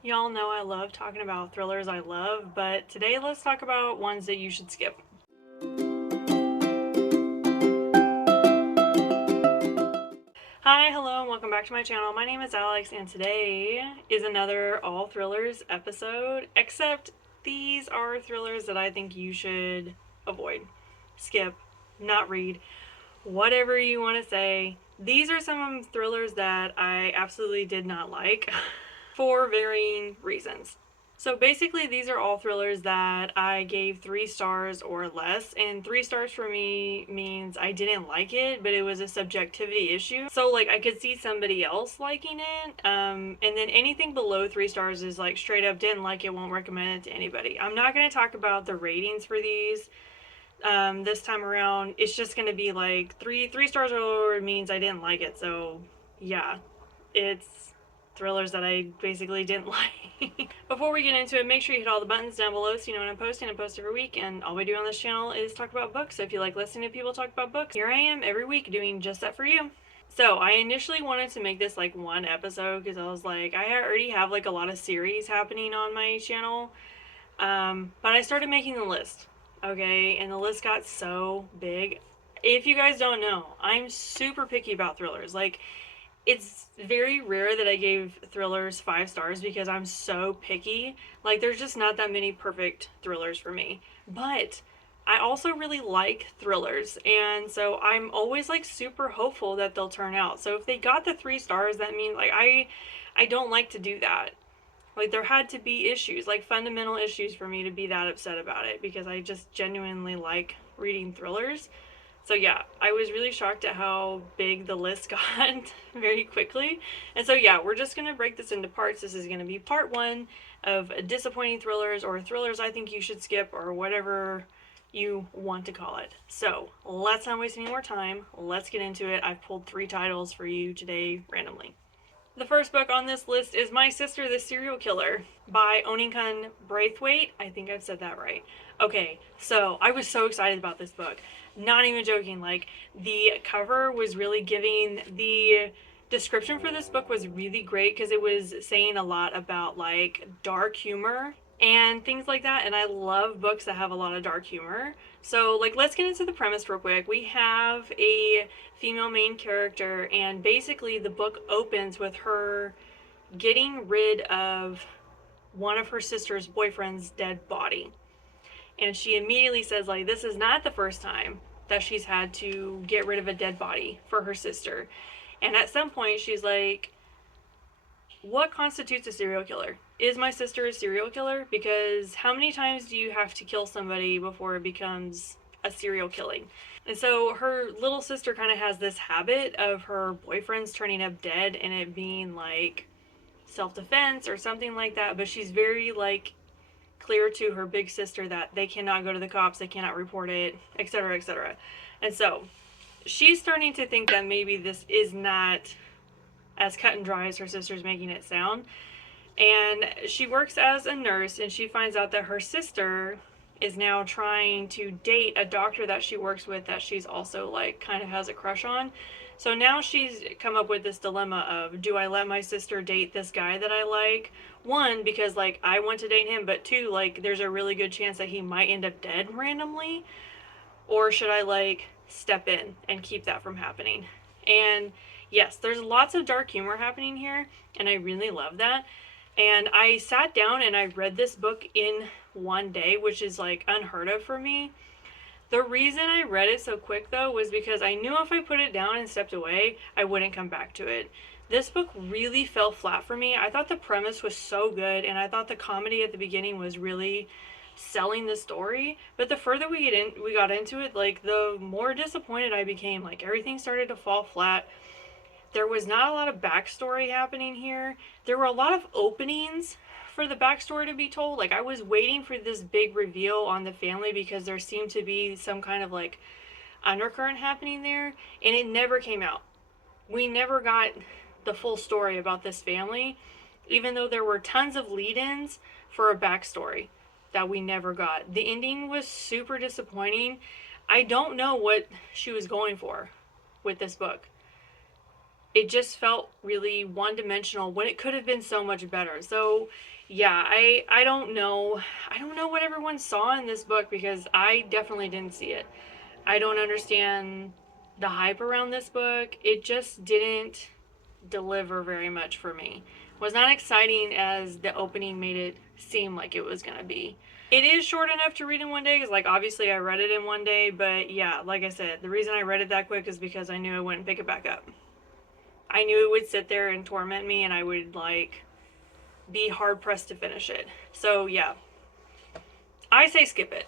Y'all know I love talking about thrillers I love, but today let's talk about ones that you should skip. Hi, hello, and welcome back to my channel. My name is Alex, and today is another all thrillers episode, except these are thrillers that I think you should avoid, skip, not read, whatever you want to say. These are some thrillers that I absolutely did not like for varying reasons. So basically, these are all thrillers that I gave 3 stars or less, and 3 stars for me means I didn't like it, but it was a subjectivity issue. So like I could see somebody else liking it, and then anything below 3 stars is like straight up didn't like it, won't recommend it to anybody. I'm not going to talk about the ratings for these. This time around, it's just going to be like three stars or lower means I didn't like it. So yeah, it's thrillers that I basically didn't like. Before we get into it, make sure you hit all the buttons down below so you know when I'm posting. I post every week, and all we do on this channel is talk about books. So if you like listening to people talk about books, here I am every week doing just that for you. So I initially wanted to make this like one episode because I was like, I already have like a lot of series happening on my channel. But I started making the list, okay, and the list got so big. If you guys don't know, I'm super picky about thrillers. Like, it's very rare that I gave thrillers 5 stars because I'm so picky. Like, there's just not that many perfect thrillers for me. But I also really like thrillers, and so I'm always like super hopeful that they'll turn out. So if they got the 3 stars, that means like I don't like to do that. Like, there had to be issues, like fundamental issues for me to be that upset about it because I just genuinely like reading thrillers. So yeah, I was really shocked at how big the list got very quickly. And so yeah, we're just going to break this into parts. This is going to be part 1 of disappointing thrillers, or thrillers I think you should skip, or whatever you want to call it. So let's not waste any more time. Let's get into it. I've pulled 3 titles for you today randomly. The first book on this list is My Sister the Serial Killer by Oyinkan Braithwaite. I think I've said that right. Okay, so I was so excited about this book. Not even joking. Like, the cover was really giving, the description for this book was really great because it was saying a lot about like dark humor and things like that, and I love books that have a lot of dark humor. So like, let's get into the premise real quick. We have a female main character, and basically the book opens with her getting rid of one of her sister's boyfriend's dead body, and she immediately says like, this is not the first time that she's had to get rid of a dead body for her sister. And at some point she's like, what constitutes a serial killer? Is my sister a serial killer? Because how many times do you have to kill somebody before it becomes a serial killing? And so her little sister kind of has this habit of her boyfriends turning up dead and it being like self-defense or something like that, but she's very like clear to her big sister that they cannot go to the cops, they cannot report it, etc., etc. And so she's starting to think that maybe this is not as cut and dry as her sister's making it sound. And she works as a nurse, and she finds out that her sister is now trying to date a doctor that she works with that she's also like kind of has a crush on. So now she's come up with this dilemma of, do I let my sister date this guy that I like? One, because like I want to date him, but two, like there's a really good chance that he might end up dead randomly. Or should I like step in and keep that from happening? And yes, there's lots of dark humor happening here, and I really love that. And I sat down and I read this book in one day, which is like unheard of for me. The reason I read it so quick though was because I knew if I put it down and stepped away, I wouldn't come back to it. This book really fell flat for me. I thought the premise was so good, and I thought the comedy at the beginning was really selling the story, but the further we got into it, like the more disappointed I became. Like, everything started to fall flat. There was not a lot of backstory happening here. There were a lot of openings for the backstory to be told. Like, I was waiting for this big reveal on the family because there seemed to be some kind of like undercurrent happening there, and it never came out. We never got the full story about this family, even though there were tons of lead-ins for a backstory that we never got. The ending was super disappointing. I don't know what she was going for with this book. it just felt really one-dimensional when it could have been so much better. So yeah, I don't know. I don't know what everyone saw in this book because I definitely didn't see it. I don't understand the hype around this book. It just didn't deliver very much for me. It was not exciting as the opening made it seem like it was going to be. It is short enough to read in one day because, like, obviously I read it in one day, but yeah, like I said, the reason I read it that quick is because I knew I wouldn't pick it back up. I knew it would sit there and torment me and I would, like, be hard pressed to finish it. So yeah, I say skip it.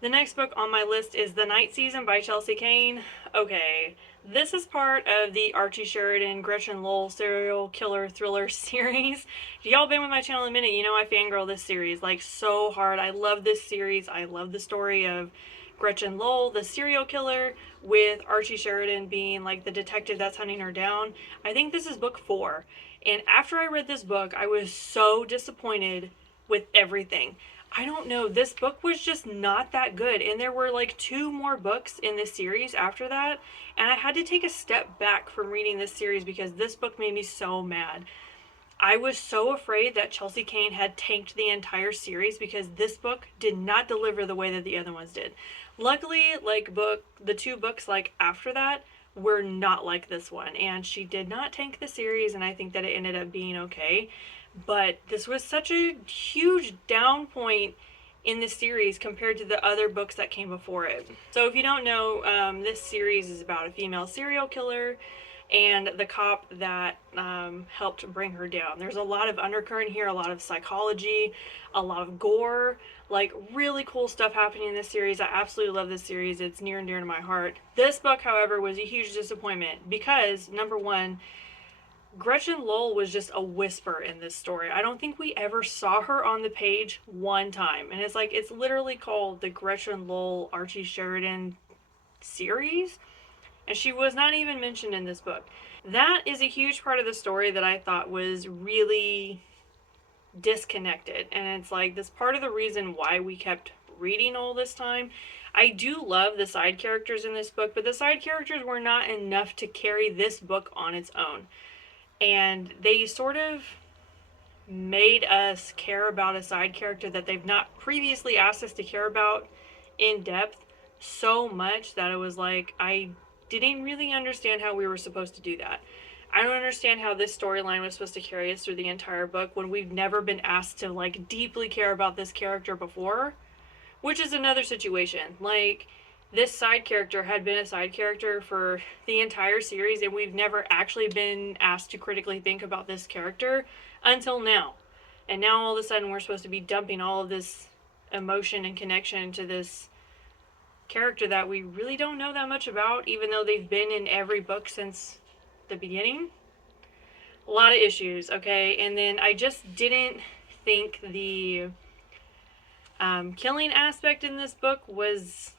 The next book on my list is The Night Season by Chelsea Cain. Okay, this is part of the Archie Sheridan, Gretchen Lowell serial killer thriller series. If y'all been with my channel a minute, you know I fangirl this series like so hard. I love this series. I love the story of Gretchen Lowell, the serial killer, with Archie Sheridan being like the detective that's hunting her down. I think this is book 4. And after I read this book, I was so disappointed with everything. I don't know, this book was just not that good. And there were like 2 more books in this series after that. And I had to take a step back from reading this series because this book made me so mad. I was so afraid that Chelsea Cain had tanked the entire series because this book did not deliver the way that the other ones did. Luckily, like the 2 books like after that were not like this one, and she did not tank the series, and I think that it ended up being okay. But this was such a huge down point in the series compared to the other books that came before it. So if you don't know, this series is about a female serial killer and the cop that helped bring her down. There's a lot of undercurrent here, a lot of psychology, a lot of gore, like really cool stuff happening in this series. I absolutely love this series. It's near and dear to my heart. This book, however, was a huge disappointment because, number one, Gretchen Lowell was just a whisper in this story. I don't think we ever saw her on the page one time. And it's like, it's literally called the Gretchen Lowell Archie Sheridan series. And she was not even mentioned in this book. That is a huge part of the story that I thought was really disconnected. And it's like, this part of the reason why we kept reading all this time. I do love the side characters in this book, but the side characters were not enough to carry this book on its own. And they sort of made us care about a side character that they've not previously asked us to care about in depth so much that it was like, I didn't really understand how we were supposed to do that. I don't understand how this storyline was supposed to carry us through the entire book when we've never been asked to like deeply care about this character before, which is another situation. Like, this side character had been a side character for the entire series, and we've never actually been asked to critically think about this character until now. And now all of a sudden we're supposed to be dumping all of this emotion and connection into this character that we really don't know that much about, even though they've been in every book since the beginning. A lot of issues, okay? And then I just didn't think the killing aspect in this book was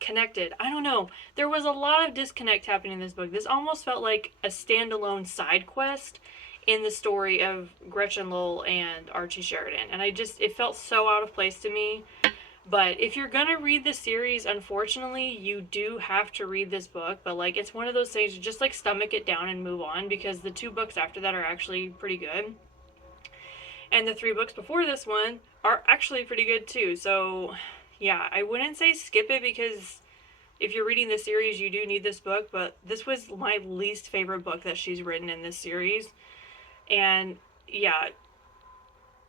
connected. I don't know. There was a lot of disconnect happening in this book. This almost felt like a standalone side quest in the story of Gretchen Lowell and Archie Sheridan. And it felt so out of place to me. But if you're gonna read the series, unfortunately, you do have to read this book. But like, it's one of those things, you just like stomach it down and move on, because the 2 books after that are actually pretty good. And the 3 books before this one are actually pretty good too. So yeah, I wouldn't say skip it, because if you're reading this series, you do need this book, but this was my least favorite book that she's written in this series. And yeah,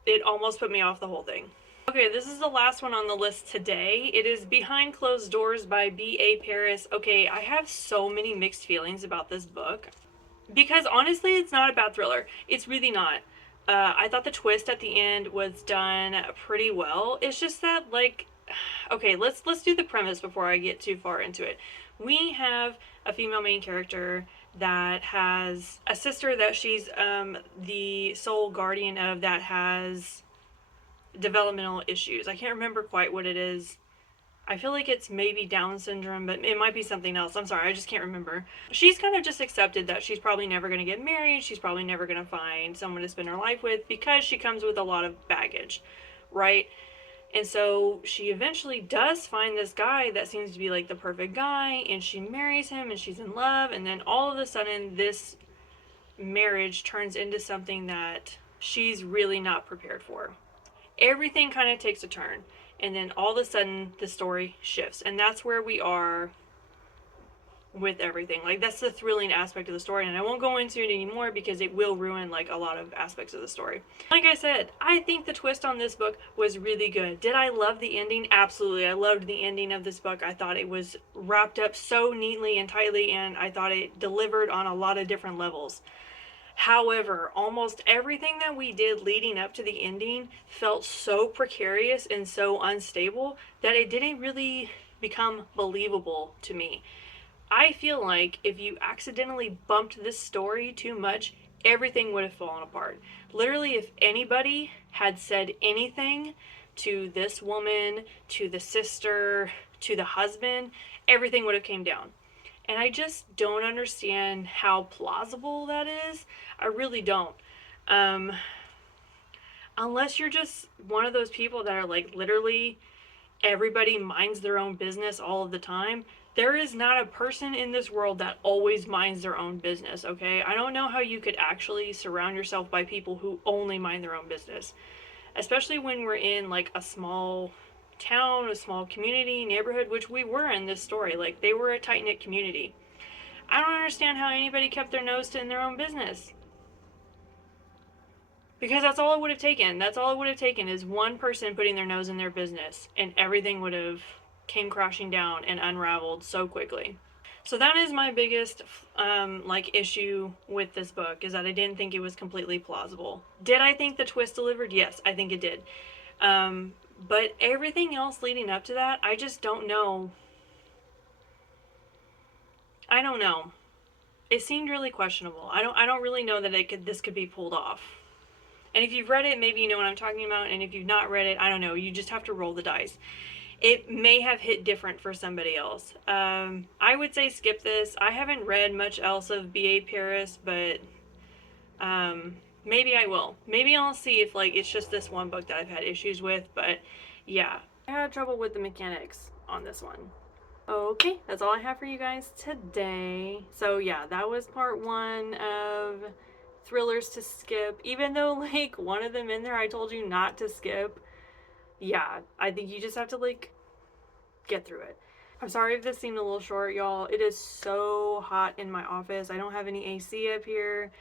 it almost put me off the whole thing. Okay, this is the last one on the list today. It is Behind Closed Doors by B.A. Paris. Okay, I have so many mixed feelings about this book, because honestly, it's not a bad thriller. It's really not. I thought the twist at the end was done pretty well. It's just that, like, okay, let's do the premise before I get too far into it. We have a female main character that has a sister that she's the sole guardian of, that has developmental issues. I can't remember quite what it is. I feel like it's maybe Down syndrome, but it might be something else. I'm sorry, I just can't remember. She's kind of just accepted that she's probably never going to get married. She's probably never going to find someone to spend her life with, because she comes with a lot of baggage, right? And so she eventually does find this guy that seems to be like the perfect guy, and she marries him, and she's in love, and then all of a sudden this marriage turns into something that she's really not prepared for. Everything kind of takes a turn, and then all of a sudden the story shifts, and that's where we are with everything. Like, that's the thrilling aspect of the story, and I won't go into it anymore because it will ruin like a lot of aspects of the story. Like I said, I think the twist on this book was really good. Did I love the ending? Absolutely. I loved the ending of this book. I thought it was wrapped up so neatly and tightly, and I thought it delivered on a lot of different levels. However, almost everything that we did leading up to the ending felt so precarious and so unstable that it didn't really become believable to me. I feel like if you accidentally bumped this story too much, everything would have fallen apart. Literally, if anybody had said anything to this woman, to the sister, to the husband, everything would have came down. And I just don't understand how plausible that is. I really don't. Unless you're just one of those people that are like literally everybody minds their own business all of the time. There is not a person in this world that always minds their own business, okay? I don't know how you could actually surround yourself by people who only mind their own business. Especially when we're in like a small town, a small community, neighborhood, which we were in this story. Like, they were a tight-knit community. I don't understand how anybody kept their nose in their own business. Because that's all it would have taken. That's all it would have taken is one person putting their nose in their business, and everything would have came crashing down and unraveled so quickly. So that is my biggest issue with this book, is that I didn't think it was completely plausible. Did I think the twist delivered? Yes, I think it did. But everything else leading up to that, I just don't know. I don't know. It seemed really questionable. I don't really know that this could be pulled off. And if you've read it, maybe you know what I'm talking about. And if you've not read it, I don't know. You just have to roll the dice. It may have hit different for somebody else. I would say skip this. I haven't read much else of B.A. Paris, but maybe I will. Maybe I'll see if like it's just this one book that I've had issues with. But yeah, I had trouble with the mechanics on this one. Okay, that's all I have for you guys today. So yeah, that was part 1 of thrillers to skip. Even though like one of them in there I told you not to skip. Yeah, I think you just have to like get through it. I'm sorry if this seemed a little short, y'all. It is so hot in my office. I don't have any AC up here.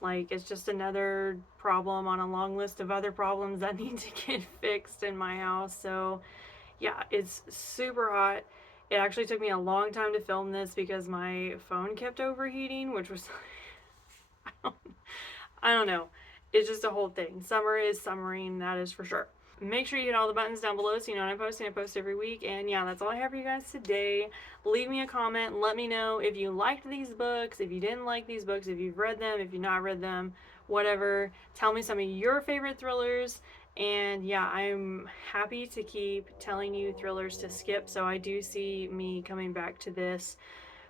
Like, it's just another problem on a long list of other problems that need to get fixed in my house. So yeah, it's super hot. It actually took me a long time to film this because my phone kept overheating, which was I don't know. It's just a whole thing. Summer is summering, that is for sure. Make sure you hit all the buttons down below so you know when I'm posting. I post every week. And yeah, that's all I have for you guys today. Leave me a comment. Let me know if you liked these books, if you didn't like these books, if you've read them, if you've not read them, whatever. Tell me some of your favorite thrillers. And yeah, I'm happy to keep telling you thrillers to skip. So I do see me coming back to this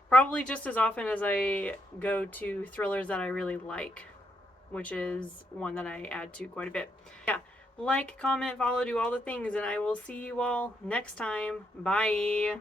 probably just as often as I go to thrillers that I really like, which is one that I add to quite a bit. Yeah, like, comment, follow, do all the things, and I will see you all next time. Bye!